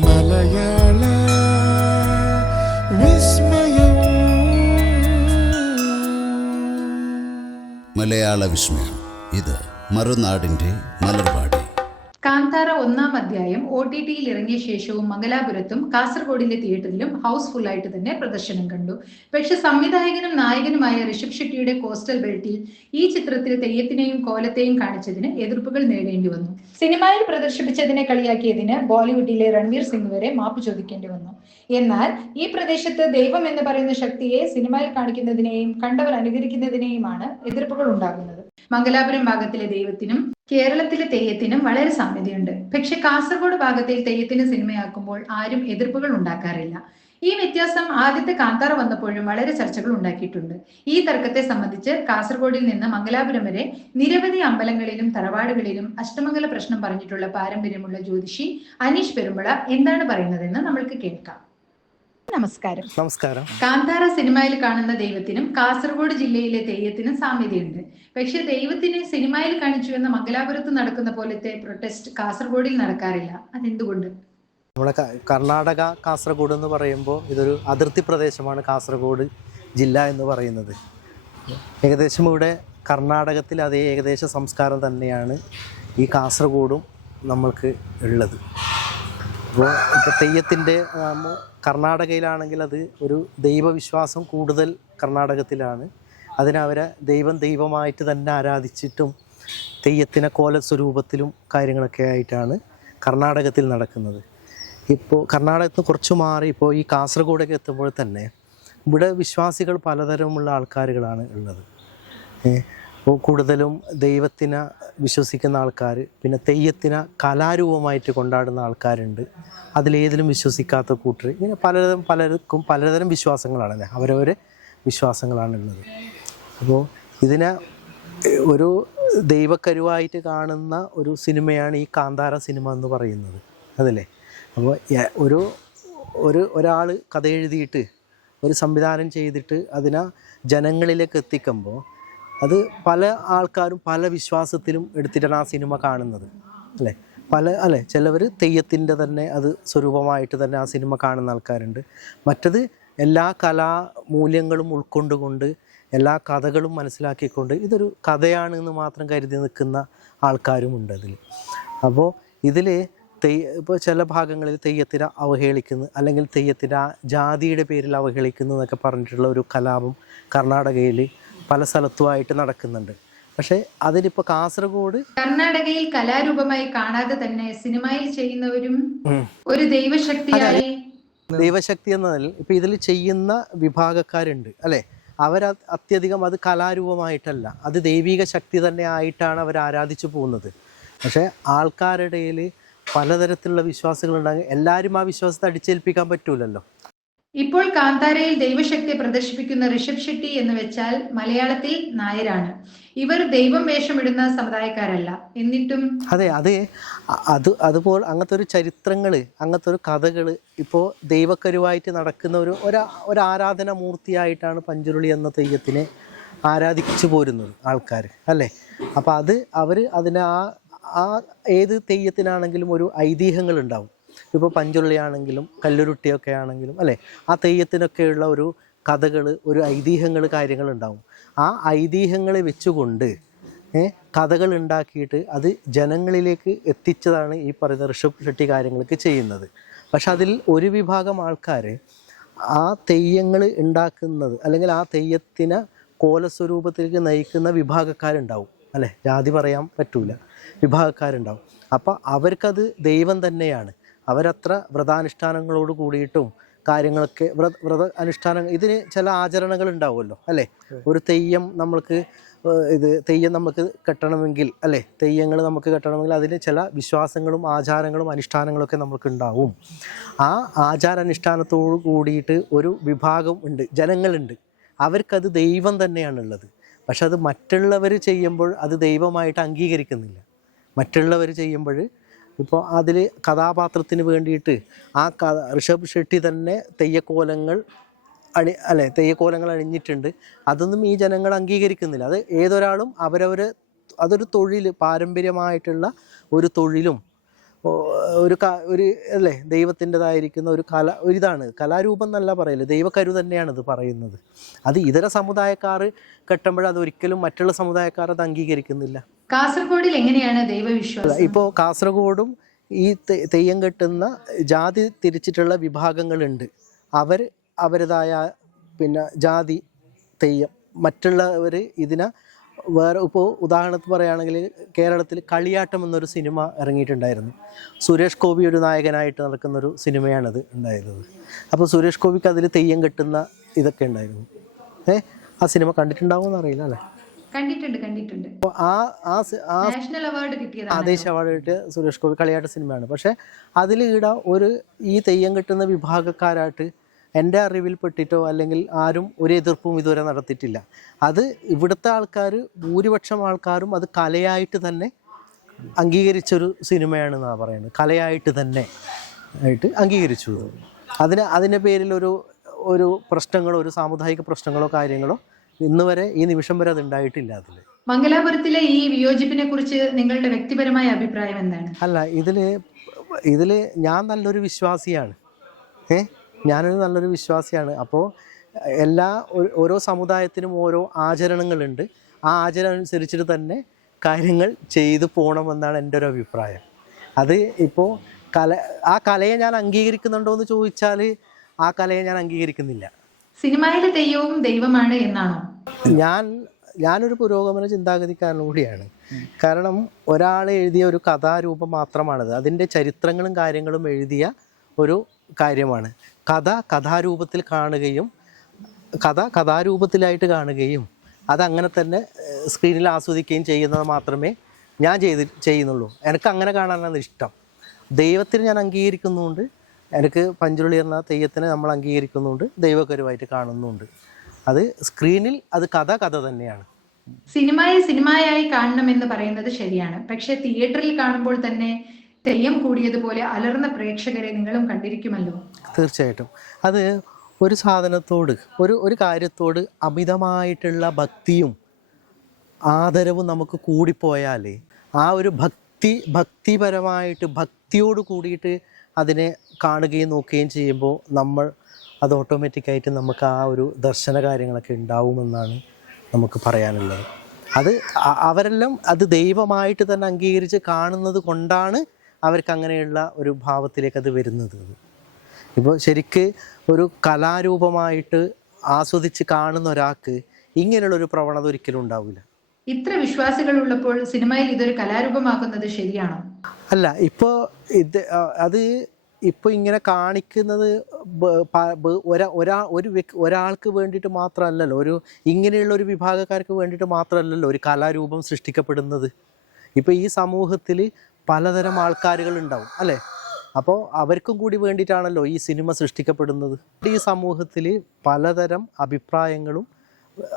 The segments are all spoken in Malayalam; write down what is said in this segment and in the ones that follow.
മലയാള വിസ്മയം. മലയാള വിസ്മയം. ഇത് മറുനാടിൻ്റെ മലർവാടി. കാന്താര 1-ാം അധ്യായം OTT-യിൽ ഇറങ്ങിയ ശേഷവും മംഗലാപുരത്തും കാസർഗോഡിലെ തിയേറ്ററിലും ഹൗസ്ഫുൾ ആയിട്ട് തന്നെ പ്രദർശനം കണ്ടു. പക്ഷെ സംവിധായകനും നായകനുമായ ഋഷഭ് ഷെട്ടിയുടെ കോസ്റ്റൽ ബെൽറ്റിൽ ഈ ചിത്രത്തിൽ തെയ്യത്തിനെയും കോലത്തെയും കാണിച്ചതിന് എതിർപ്പുകൾ നേരിടേണ്ടി വന്നു. സിനിമയിൽ പ്രദർശിപ്പിച്ചതിനെ കളിയാക്കിയതിന് ബോളിവുഡിലെ രൺവീർ സിംഗ് വരെ മാപ്പ് ചോദിക്കേണ്ടി വന്നു. എന്നാൽ ഈ പ്രദേശത്ത് ദൈവം എന്ന് പറയുന്ന ശക്തിയെ സിനിമയിൽ കാണിക്കുന്നതിനെയും കണ്ടവർ അനുകരിക്കുന്നതിനെയുമാണ് എതിർപ്പുകൾ ഉണ്ടാകുന്നത്. മംഗലാപുരം ഭാഗത്തിലെ ദൈവത്തിനും കേരളത്തിലെ തെയ്യത്തിനും വളരെ സാമ്യതയുണ്ട്. പക്ഷെ കാസർഗോഡ് ഭാഗത്തിൽ തെയ്യത്തിന് സിനിമയാക്കുമ്പോൾ ആരും എതിർപ്പുകൾ ഉണ്ടാക്കാറില്ല. ഈ വ്യത്യാസം ആദ്യത്തെ കാന്താര വന്നപ്പോഴും വളരെ ചർച്ചകൾ ഉണ്ടാക്കിയിട്ടുണ്ട്. ഈ തർക്കത്തെ സംബന്ധിച്ച് കാസർഗോഡിൽ നിന്ന് മംഗലാപുരം വരെ നിരവധി അമ്പലങ്ങളിലും തറവാടുകളിലും അഷ്ടമംഗല പ്രശ്നം പറഞ്ഞിട്ടുള്ള പാരമ്പര്യമുള്ള ജ്യോതിഷി അനീഷ് പെരുമ്പള എന്താണ് പറയുന്നതെന്ന് നമ്മൾക്ക് കേൾക്കാം. നമസ്കാരം. നമസ്കാരം. കാന്താര സിനിമയിൽ കാണുന്ന ദൈവത്തിനും കാസർഗോഡ് ജില്ലയിലെ തെയ്യത്തിനും സാമ്യതയുണ്ട്. പക്ഷെ ദൈവത്തിനെ സിനിമയിൽ കാണിച്ചു എന്ന മംഗലാപുരത്ത് നടക്കുന്ന പോലത്തെ പ്രൊട്ടസ്റ്റ് കാസർഗോഡിൽ നടക്കാറില്ല. അതെന്തുകൊണ്ട്? നമ്മുടെ കർണാടക കാസർഗോഡ് എന്ന് പറയുമ്പോൾ ഇതൊരു അതിർത്തി പ്രദേശമാണ് കാസർഗോഡ് ജില്ല എന്ന് പറയുന്നത്. ഏകദേശം ഇവിടെ കർണാടകത്തിൽ അതേ ഏകദേശ സംസ്കാരം തന്നെയാണ് ഈ കാസർഗോഡും നമ്മൾക്ക് ഉള്ളത്. അപ്പോൾ ഇപ്പോൾ തെയ്യത്തിൻ്റെ കർണാടകയിലാണെങ്കിൽ അത് ഒരു ദൈവവിശ്വാസം കൂടുതൽ കർണാടകത്തിലാണ്. അതിനവരെ ദൈവമായിട്ട് തന്നെ ആരാധിച്ചിട്ടും തെയ്യത്തിനെ കോലസ്വരൂപത്തിലും കാര്യങ്ങളൊക്കെ ആയിട്ടാണ് കർണാടകത്തിൽ നടക്കുന്നത്. ഇപ്പോൾ കർണാടകത്തിൽ കുറച്ച് മാറി ഇപ്പോൾ ഈ കാസർഗോഡൊക്കെ എത്തുമ്പോൾ തന്നെ ഇവിടെ വിശ്വാസികൾ പലതരമുള്ള ആൾക്കാരുകളാണ് ഉള്ളത്. അപ്പോൾ കൂടുതലും ദൈവത്തിനെ വിശ്വസിക്കുന്ന ആൾക്കാർ, പിന്നെ തെയ്യത്തിനെ കലാരൂപമായിട്ട് കൊണ്ടാടുന്ന ആൾക്കാരുണ്ട്, അതിലേതിലും വിശ്വസിക്കാത്ത കൂട്ടർ, ഇങ്ങനെ പലർക്കും പലതരം വിശ്വാസങ്ങളാണ്, അവരവരെ വിശ്വാസങ്ങളാണുള്ളത്. അപ്പോൾ ഇതിനെ ഒരു ദൈവക്കരുവായിട്ട് കാണുന്ന ഒരു സിനിമയാണ് ഈ കാന്താര സിനിമ എന്ന് പറയുന്നത്, അതല്ലേ? അപ്പോൾ ഒരാൾ കഥ എഴുതിയിട്ട് ഒരു സംവിധാനം ചെയ്തിട്ട് അതിനെ ജനങ്ങളിലേക്ക് എത്തിക്കുമ്പോൾ അത് പല ആൾക്കാരും പല വിശ്വാസത്തിലും എടുത്തിട്ടാണ് ആ സിനിമ കാണുന്നത്, അല്ലേ? ചിലവർ തെയ്യത്തിൻ്റെ തന്നെ അത് സ്വരൂപമായിട്ട് തന്നെ ആ സിനിമ കാണുന്ന ആൾക്കാരുണ്ട്. മറ്റത് എല്ലാ കലാമൂല്യങ്ങളും ഉൾക്കൊണ്ടുകൊണ്ട് എല്ലാ കഥകളും മനസ്സിലാക്കിക്കൊണ്ട് ഇതൊരു കഥയാണ് എന്ന് മാത്രം കരുതി നിൽക്കുന്ന ആൾക്കാരുമുണ്ട് അതിൽ. അപ്പോൾ ഇതിൽ ഇപ്പോൾ ചില ഭാഗങ്ങളിൽ തെയ്യത്തിനെ അവഹേളിക്കുന്നു, അല്ലെങ്കിൽ തെയ്യത്തിനെ ജാതിയുടെ പേരിൽ അവഹേളിക്കുന്നു എന്നൊക്കെ പറഞ്ഞിട്ടുള്ള ഒരു കലാപം കർണാടകയിൽ പല സ്ഥലത്തുമായിട്ട് നടക്കുന്നുണ്ട്. പക്ഷെ അതിനിപ്പോൾ കർണാടകയിൽ കലാരൂപമായി കാണാതെ തന്നെ സിനിമയിൽ ചെയ്യുന്നവരും ഒരു ദൈവശക്തിയായി ദൈവശക്തി എന്നതിൽ ഇപ്പം ഇതിൽ ചെയ്യുന്ന വിഭാഗക്കാരുണ്ട്, അല്ലേ? അത്യധികം അത് കലാരൂപമായിട്ടല്ല, അത് ദൈവിക ശക്തി തന്നെ ആയിട്ടാണ് അവർ ആരാധിച്ചു പോകുന്നത്. പക്ഷേ ആൾക്കാരുടെ ഇടയിൽ പലതരത്തിലുള്ള വിശ്വാസങ്ങളുണ്ടെങ്കിൽ എല്ലാവരും ആ വിശ്വാസത്തെ അടിച്ചേൽപ്പിക്കാൻ പറ്റൂലല്ലോ. ഇപ്പോൾ കാന്താരയിൽ ദൈവശക്തി പ്രദർശിപ്പിക്കുന്ന ഋഷഭ് ഷെട്ടി എന്ന് വെച്ചാൽ മലയാളത്തിൽ നായരാണ്. ഇവർ ദൈവം വേഷമിടുന്ന സമുദായക്കാരല്ല. എന്നിട്ടും അതുപോലെ അങ്ങനത്തെ ഒരു ചരിത്രങ്ങൾ, അങ്ങനത്തെ ഒരു കഥകൾ ഇപ്പോൾ ദൈവക്കരുവായിട്ട് നടക്കുന്ന ഒരു ആരാധന മൂർത്തിയായിട്ടാണ് പഞ്ചുരുളി എന്ന തെയ്യത്തിനെ ആരാധിച്ചു പോരുന്നത് ആൾക്കാർ, അല്ലേ? അപ്പോൾ അവർ അതിനെ ആ ഏത് തെയ്യത്തിനാണെങ്കിലും ഒരു ഐതിഹ്യങ്ങൾ ഉണ്ടാവും. ഇപ്പോൾ പഞ്ചുള്ളിയാണെങ്കിലും കല്ലുരുട്ടിയൊക്കെ ആണെങ്കിലും, അല്ലേ? ആ തെയ്യത്തിനൊക്കെയുള്ള ഒരു കഥകൾ, ഒരു ഐതിഹ്യങ്ങൾ, കാര്യങ്ങളുണ്ടാവും. ആ ഐതിഹ്യങ്ങളെ വെച്ചുകൊണ്ട് കഥകൾ ഉണ്ടാക്കിയിട്ട് അത് ജനങ്ങളിലേക്ക് എത്തിച്ചതാണ് ഈ പറയുന്ന ഋഷഭ് ഷെട്ടി കാര്യങ്ങളൊക്കെ ചെയ്യുന്നത്. പക്ഷെ അതിൽ ഒരു വിഭാഗം ആൾക്കാർ ആ തെയ്യങ്ങൾ ഉണ്ടാക്കുന്നത്, അല്ലെങ്കിൽ ആ തെയ്യത്തിനെ കോലസ്വരൂപത്തിലേക്ക് നയിക്കുന്ന വിഭാഗക്കാരുണ്ടാവും, അല്ലേ? ജാതി പറയാൻ പറ്റൂല, വിഭാഗക്കാരുണ്ടാവും. അപ്പോൾ അവർക്കത് ദൈവം തന്നെയാണ്. അവരത്ര വ്രതാനുഷ്ഠാനങ്ങളോട് കൂടിയിട്ടും കാര്യങ്ങളൊക്കെ വ്രത അനുഷ്ഠാനം, ഇതിന് ചില ആചരണങ്ങൾ ഉണ്ടാവുമല്ലോ, അല്ലേ? ഒരു തെയ്യം നമുക്ക് കെട്ടണമെങ്കിൽ, അല്ലേ? തെയ്യങ്ങൾ നമുക്ക് കെട്ടണമെങ്കിൽ അതിന് ചില വിശ്വാസങ്ങളും ആചാരങ്ങളും അനുഷ്ഠാനങ്ങളൊക്കെ നമുക്ക് ഉണ്ടാവും. ആ ആചാരാനുഷ്ഠാനത്തോട് കൂടിയിട്ട് ഒരു വിഭാഗം ഉണ്ട്, ജനങ്ങളുണ്ട്, അവർക്കത് ദൈവം തന്നെയാണുള്ളത്. പക്ഷെ അത് മറ്റുള്ളവർ ചെയ്യുമ്പോൾ അത് ദൈവമായിട്ട് അംഗീകരിക്കുന്നില്ല. മറ്റുള്ളവർ ചെയ്യുമ്പോൾ ഇപ്പോൾ അതിൽ കഥാപാത്രത്തിന് വേണ്ടിയിട്ട് ഋഷഭ് ഷെട്ടി തന്നെ തെയ്യക്കോലങ്ങൾ അണിഞ്ഞിട്ടുണ്ട്. അതൊന്നും ഈ ജനങ്ങൾ അംഗീകരിക്കുന്നില്ല. അത് ഏതൊരാളും അതൊരു തൊഴിൽ, പാരമ്പര്യമായിട്ടുള്ള ഒരു തൊഴിലും ഒരു അല്ലേ ദൈവത്തിൻ്റെതായിരിക്കുന്ന ഒരു ഇതാണ് കലാരൂപം എന്നല്ല പറയല്, ദൈവക്കരു തന്നെയാണ് ഇത് പറയുന്നത്. അത് ഇതര സമുദായക്കാർ കെട്ടുമ്പോൾ അത് ഒരിക്കലും മറ്റുള്ള സമുദായക്കാർ അത് അംഗീകരിക്കുന്നില്ല. കാസർഗോഡിൽ എങ്ങനെയാണ് ദൈവവിശ്വാസം? ഇപ്പോൾ കാസർഗോഡും ഈ തെയ്യം കെട്ടുന്ന ജാതി തിരിച്ചിട്ടുള്ള വിഭാഗങ്ങളുണ്ട്. അവരുടേതായ പിന്നെ ജാതി തെയ്യം, മറ്റുള്ളവർ ഇതിനെ വേറെ. ഇപ്പോൾ ഉദാഹരണത്തിന് പറയുകയാണെങ്കിൽ കേരളത്തിൽ കളിയാട്ടം എന്നൊരു സിനിമ ഇറങ്ങിയിട്ടുണ്ടായിരുന്നു. സുരേഷ് ഗോപി ഒരു നായകനായിട്ട് നടക്കുന്നൊരു സിനിമയാണത് ഉണ്ടായിരുന്നത്. അപ്പോൾ സുരേഷ് ഗോപിക്ക് അതിൽ തെയ്യം കെട്ടുന്ന ഇതൊക്കെ ഉണ്ടായിരുന്നു. ആ സിനിമ കണ്ടിട്ടുണ്ടാവുമെന്ന് അറിയില്ല അല്ലേ? കണ്ടിട്ടുണ്ട്. അപ്പോൾ നാഷണൽ അവാർഡ് കിട്ടിയതാണ്. ദേശീയ അവാർഡ് കിട്ടിയ സുരേഷ് ഗോപി കളിയാട്ട സിനിമയാണ്. പക്ഷേ അതിൽ ഈ തെയ്യം കെട്ടുന്ന വിഭാഗക്കാരായിട്ട് എൻ്റെ അറിവിൽപ്പെട്ടിട്ടോ അല്ലെങ്കിൽ ആരും ഒരു എതിർപ്പും ഇതുവരെ നടത്തിയിട്ടില്ല. അത് ഇവിടുത്തെ ആൾക്കാർ, ഭൂരിപക്ഷം ആൾക്കാരും അത് കലയായിട്ട് തന്നെ അംഗീകരിച്ചൊരു സിനിമയാണെന്നാണ് പറയുന്നത്. കലയായിട്ട് തന്നെ ആയിട്ട് അംഗീകരിച്ചു. അതിൻ്റെ പേരിൽ ഒരു പ്രശ്നങ്ങളോ, ഒരു സാമുദായിക പ്രശ്നങ്ങളോ കാര്യങ്ങളോ ഇന്ന് വരെ, ഈ നിമിഷം വരെ അത് ഉണ്ടായിട്ടില്ല. മംഗലാപുരത്തിലെ ഈ വിയോജിപ്പിനെ കുറിച്ച് നിങ്ങളുടെ വ്യക്തിപരമായ അഭിപ്രായം എന്താണ്? അല്ല, ഇതില് ഞാൻ നല്ലൊരു വിശ്വാസിയാണ്. ഞാനൊരു നല്ലൊരു വിശ്വാസിയാണ്. അപ്പോൾ ഓരോ സമുദായത്തിനും ഓരോ ആചരണങ്ങളുണ്ട്. ആ ആചരണം അനുസരിച്ചിട്ട് തന്നെ കാര്യങ്ങൾ ചെയ്തു പോകണമെന്നാണ് എൻ്റെ ഒരു അഭിപ്രായം. അത് ഇപ്പോൾ ആ കലയെ ഞാൻ അംഗീകരിക്കുന്നുണ്ടോ എന്ന് ചോദിച്ചാൽ ആ കലയെ ഞാൻ അംഗീകരിക്കുന്നില്ല. സിനിമയിലെ തെയ്യവും ദൈവമാണ് എന്നാണോ? ഞാനൊരു പുരോഗമന ചിന്താഗതിക്കാരനും കൂടിയാണ്. കാരണം ഒരാൾ എഴുതിയ ഒരു കഥാരൂപം മാത്രമാണത്. അതിൻ്റെ ചരിത്രങ്ങളും കാര്യങ്ങളും എഴുതിയ ഒരു കാര്യമാണ്. കഥാരൂപത്തിൽ കാണുകയും കഥാരൂപത്തിലായിട്ട് കാണുകയും അതങ്ങനെ തന്നെ സ്ക്രീനിൽ ആസ്വദിക്കുകയും ചെയ്യുന്നത് മാത്രമേ ഞാൻ ചെയ്യുന്നുള്ളൂ. എനിക്ക് അങ്ങനെ കാണാനാണ് ഇഷ്ടം. ദൈവത്തിന് ഞാൻ അംഗീകരിക്കുന്നുണ്ട്. എനിക്ക് പഞ്ചുരുളി എന്ന തെയ്യത്തിനെ നമ്മൾ അംഗീകരിക്കുന്നുണ്ട്, ദൈവകരുവായിട്ട് കാണുന്നുണ്ട്. അത് സ്ക്രീനിൽ അത് കഥ തന്നെയാണ്. സിനിമയായി കാണണമെന്ന് പറയുന്നത് ശരിയാണ്. പക്ഷെ തിയേറ്ററിൽ കാണുമ്പോൾ തന്നെ തെയ്യം കൂടിയതുപോലെ അലർന്ന പ്രേക്ഷകരെ നിങ്ങളും കണ്ടിരിക്കുമല്ലോ. തീർച്ചയായിട്ടും. അത് ഒരു സാധനത്തോട്, ഒരു കാര്യത്തോട് അമിതമായിട്ടുള്ള ഭക്തിയും ആദരവും നമുക്ക് കൂടിപ്പോയാൽ ആ ഒരു ഭക്തിപരമായിട്ട് ഭക്തിയോട് കൂടിയിട്ട് അതിനെ കാണുകയും നോക്കുകയും ചെയ്യുമ്പോൾ അത് ഓട്ടോമാറ്റിക്കായിട്ട് നമുക്ക് ആ ഒരു ദർശന കാര്യങ്ങളൊക്കെ ഉണ്ടാവുമെന്നാണ് നമുക്ക് പറയാനുള്ളത്. അവരെല്ലാം അത് ദൈവമായിട്ട് തന്നെ അംഗീകരിച്ച് കാണുന്നത് കൊണ്ടാണ് അവർക്ക് അങ്ങനെയുള്ള ഒരു ഭാവത്തിലേക്ക് അത് വരുന്നത്. ഇപ്പോൾ ശരിക്ക് ഒരു കലാരൂപമായിട്ട് ആസ്വദിച്ച് കാണുന്ന ഒരാൾക്ക് ഇങ്ങനെയുള്ളൊരു പ്രവണത ഒരിക്കലും ഉണ്ടാവില്ല. ഇത്ര വിശ്വാസികൾ ഉള്ളപ്പോൾ സിനിമയിൽ ഇതൊരു കലാരൂപമാക്കുന്നത് ശരിയാണോ? അല്ല, ഇപ്പോൾ ഇങ്ങനെ കാണിക്കുന്നത് ഒരാൾക്ക് വേണ്ടിയിട്ട് മാത്രമല്ലല്ലോ, ഇങ്ങനെയുള്ള ഒരു വിഭാഗക്കാർക്ക് വേണ്ടിയിട്ട് മാത്രമല്ലല്ലോ ഒരു കലാരൂപം സൃഷ്ടിക്കപ്പെടുന്നത്. ഇപ്പോൾ ഈ സമൂഹത്തിൽ പലതരം ആൾക്കാരുകൾ ഉണ്ടാവും അല്ലേ? അപ്പോൾ അവർക്കും കൂടി വേണ്ടിയിട്ടാണല്ലോ ഈ സിനിമ സൃഷ്ടിക്കപ്പെടുന്നത്. ഈ സമൂഹത്തിൽ പലതരം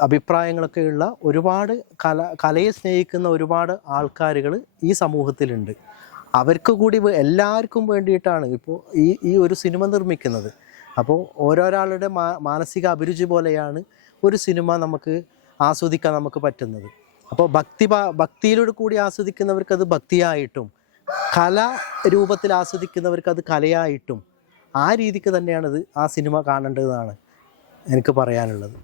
അഭിപ്രായങ്ങളൊക്കെയുള്ള ഒരുപാട് കലയെ സ്നേഹിക്കുന്ന ഒരുപാട് ആൾക്കാരുകൾ ഈ സമൂഹത്തിലുണ്ട്. അവർക്ക് കൂടി എല്ലാവർക്കും വേണ്ടിയിട്ടാണ് ഇപ്പോൾ ഈ ഒരു സിനിമ നിർമ്മിക്കുന്നത്. അപ്പോൾ ഓരോരാളുടെ മാനസിക അഭിരുചി പോലെയാണ് ഒരു സിനിമ ആസ്വദിക്കാൻ നമുക്ക് പറ്റുന്നത്. അപ്പോൾ ഭക്തിയിലൂടെ കൂടി ആസ്വദിക്കുന്നവർക്ക് അത് ഭക്തിയായിട്ടും കലാരൂപത്തിൽ ആസ്വദിക്കുന്നവർക്ക് അത് കലയായിട്ടും ആ രീതിക്ക് തന്നെയാണത് ആ സിനിമ കാണേണ്ടതെന്നാണ് എനിക്ക് പറയാനുള്ളത്.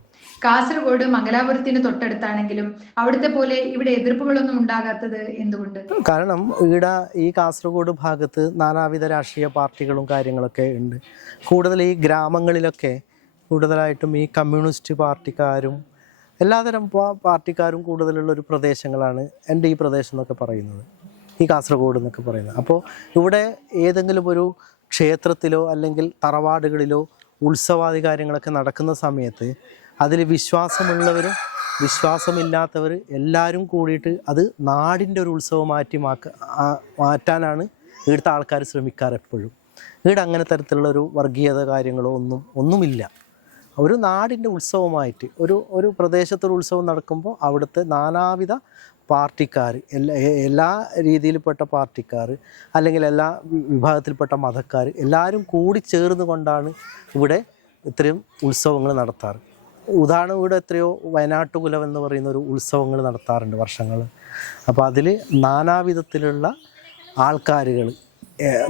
കാസർഗോഡ് മംഗലാപുരത്തിന് തൊട്ടടുത്താണെങ്കിലും അവിടുത്തെ പോലെ ഇവിടെ എതിർപ്പുകളൊന്നും ഉണ്ടാകാത്തത് എന്തുകൊണ്ട്? കാരണം ഈ കാസർഗോഡ് ഭാഗത്ത് നാനാവിധ രാഷ്ട്രീയ പാർട്ടികളും കാര്യങ്ങളൊക്കെ ഉണ്ട്. കൂടുതൽ ഈ ഗ്രാമങ്ങളിലൊക്കെ കൂടുതലായിട്ടും ഈ കമ്മ്യൂണിസ്റ്റ് പാർട്ടിക്കാരും എല്ലാതരം പാർട്ടിക്കാരും കൂടുതലുള്ള ഒരു പ്രദേശങ്ങളാണ് എൻ്റെ ഈ പ്രദേശം എന്നൊക്കെ പറയുന്നത്, ഈ കാസർഗോഡ് എന്നൊക്കെ പറയുന്നത്. അപ്പോൾ ഇവിടെ ഏതെങ്കിലും ഒരു ക്ഷേത്രത്തിലോ അല്ലെങ്കിൽ തറവാടുകളിലോ ഉത്സവാദി കാര്യങ്ങളൊക്കെ നടക്കുന്ന സമയത്ത് അതിൽ വിശ്വാസമുള്ളവരും വിശ്വാസമില്ലാത്തവർ എല്ലാവരും കൂടിയിട്ട് അത് നാടിൻ്റെ ഒരു ഉത്സവമാക്കി മാറ്റാനാണ് ഇവിടുത്തെ ആൾക്കാർ ശ്രമിക്കാറ് എപ്പോഴും. ഇവിടെ അങ്ങനെ തരത്തിലുള്ളൊരു വർഗീയത കാര്യങ്ങളോ ഒന്നുമില്ല. ഒരു നാടിൻ്റെ ഉത്സവമായിട്ട് ഒരു പ്രദേശത്തൊരു ഉത്സവം നടക്കുമ്പോൾ അവിടുത്തെ നാനാവിധ പാർട്ടിക്കാർ, എല്ലാ രീതിയിൽപ്പെട്ട പാർട്ടിക്കാർ അല്ലെങ്കിൽ എല്ലാ വിഭാഗത്തിൽപ്പെട്ട മതക്കാർ എല്ലാവരും കൂടി ചേർന്ന് കൊണ്ടാണ് ഇവിടെ ഇത്രയും ഉത്സവങ്ങൾ നടത്താറ്. ഉദാഹരണം ഇവിടെ എത്രയോ വയനാട്ടുകുലം എന്ന് പറയുന്ന ഒരു ഉത്സവങ്ങൾ നടത്താറുണ്ട് വർഷങ്ങൾ. അപ്പോൾ അതിൽ നാനാവിധത്തിലുള്ള ആൾക്കാരുകൾ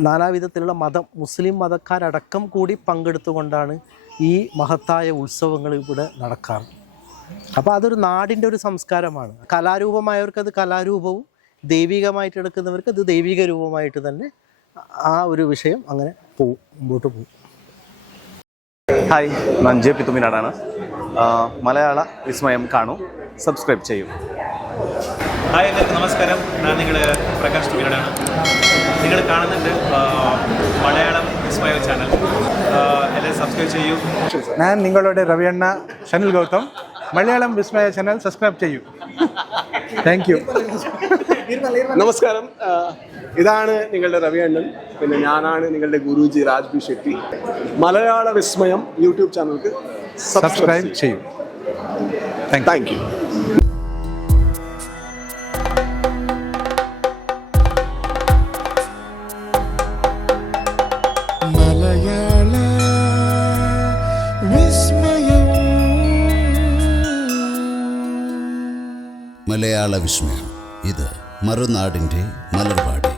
നാനാവിധത്തിലുള്ള മുസ്ലിം മതക്കാരടക്കം കൂടി പങ്കെടുത്തുകൊണ്ടാണ് ഈ മഹത്തായ ഉത്സവങ്ങൾ ഇവിടെ നടക്കാറ്. അപ്പോൾ അതൊരു നാടിൻ്റെ ഒരു സംസ്കാരമാണ്. കലാരൂപമായവർക്ക് അത് കലാരൂപവും, ദൈവികമായിട്ട് എടുക്കുന്നവർക്ക് അത് ദൈവിക രൂപമായിട്ട് തന്നെ ആ ഒരു വിഷയം അങ്ങനെ പോവും, മുമ്പോട്ട് പോകും. ഹായ്, ഞാൻ ജെ പി തുമിനാടാണ്. മലയാള വിസ്മയം കാണൂ, സബ്സ്ക്രൈബ് ചെയ്യൂ. ഹായ്, എല്ലാവർക്കും നമസ്കാരം. ഞാൻ നിങ്ങളുടെ പ്രകാശ് തുമിനാടാണ്. നിങ്ങൾ കാണുന്നുണ്ട് മലയാളം വിസ്മയ ചാനൽ. എല്ലാവരും സബ്സ്ക്രൈബ് ചെയ്യൂ. ഞാൻ നിങ്ങളുടെ രവിയണ്ണ ഷനിൽ ഗൗതം. മലയാളം വിസ്മയ ചാനൽ സബ്സ്ക്രൈബ് ചെയ്യൂ. Thank you. നമസ്കാരം, ഇതാണ് നിങ്ങളുടെ രവിയണ്ണൻ. പിന്നെ ഞാനാണ് നിങ്ങളുടെ ഗുരുജി രാജ് ബി ഷെട്ടി. മലയാള വിസ്മയം യൂട്യൂബ് ചാനലിക്ക് സബ്സ്ക്രൈബ് ചെയ്യൂ. Thank you. മലയാള വിസ്മയം. മലയാള വിസ്മയം. ഇത് മറുനാടിൻ്റെ മലർവാടി.